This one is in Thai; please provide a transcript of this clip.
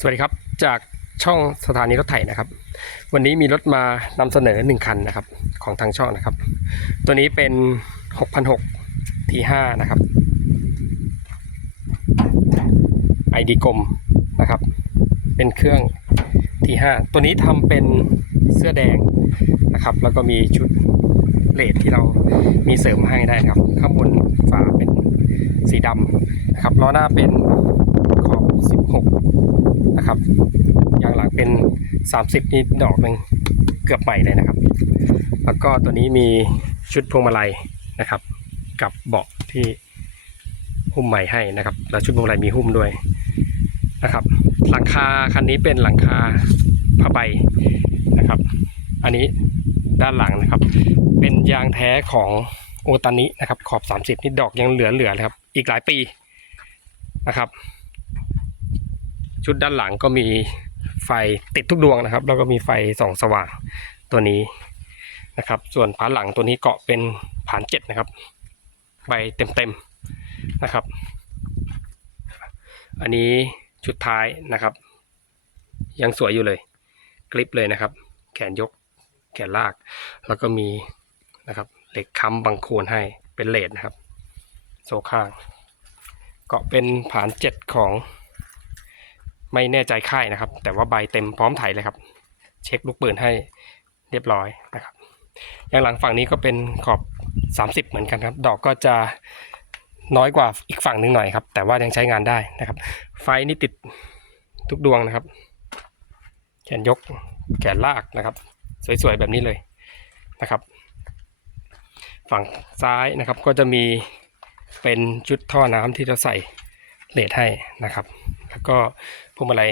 สวัสดีครับ จากช่องสถานีรถไถนะครับ วันนี้มีรถมานำเสนอ 1 คันนะครับ ของทางช่องนะครับ ตัวนี้เป็น6,600 T5 นะครับ ID กลมนะครับ เป็นเครื่อง T5 ตัวนี้ทำเป็นเสื้อแดงนะครับ แล้วก็มีชุดเลดที่เรามีเสริมให้ได้นะครับ ข้างบนฝาเป็นสีดำนะครับล้อหน้าเป็น 16 นะครับ ยางหลังเป็น 30 นี่ดอกหนึ่งเกือบใหม่เลยนะครับ แล้วก็ตัวนี้มีชุดพวงมาลัยนะครับ กับเบาะที่หุ้มใหม่ให้นะครับ แล้วชุดพวงมาลัยมีหุ้มด้วยนะครับ หลังคาคันนี้เป็นหลังคาผ้าใบนะครับ อันนี้ด้านหลังนะครับ เป็นยางแท้ของโอตานินะครับ ขอบ 30 นี่ดอกยังเหลือๆเลยครับ อีกหลายปีนะครับ ชุดด้านหลังก็มีไฟติดทุกดวงนะครับ แล้วก็มีไฟส่องสว่างตัวนี้นะครับ ส่วนผานหลังตัวนี้เกาะเป็นผานเจ็ดนะครับใบเต็มๆนะครับ อันนี้ชุดท้ายนะครับ ยังสวยอยู่เลยกริปเลยนะครับ แขนยกแขนลาก แล้วก็มีนะครับเหล็กค้ำบังโคนให้เป็นเลดนะครับ โซข้าง เกาะเป็นผานเจ็ดของ ไม่แน่ใจค่ายนะครับ แต่ว่าใบเต็มพร้อมไถเลยครับ เช็คลูกปืนให้เรียบร้อยนะครับอย่างหลังฝั่งนี้ก็เป็นขอบ 30 เหมือนกันครับ ดอกก็จะน้อยกว่าอีกฝั่งหนึ่งหน่อยครับ แต่ว่ายังใช้งานได้นะครับ ไฟนี่ติดทุกดวงนะครับ แขนยกแขนลากนะครับ สวยๆแบบนี้เลยนะครับ ฝั่งซ้ายนะครับก็จะมีเป็นชุดท่อน้ำที่เราใส่ เลทให้นะครับ แล้วก็พวงมาลัย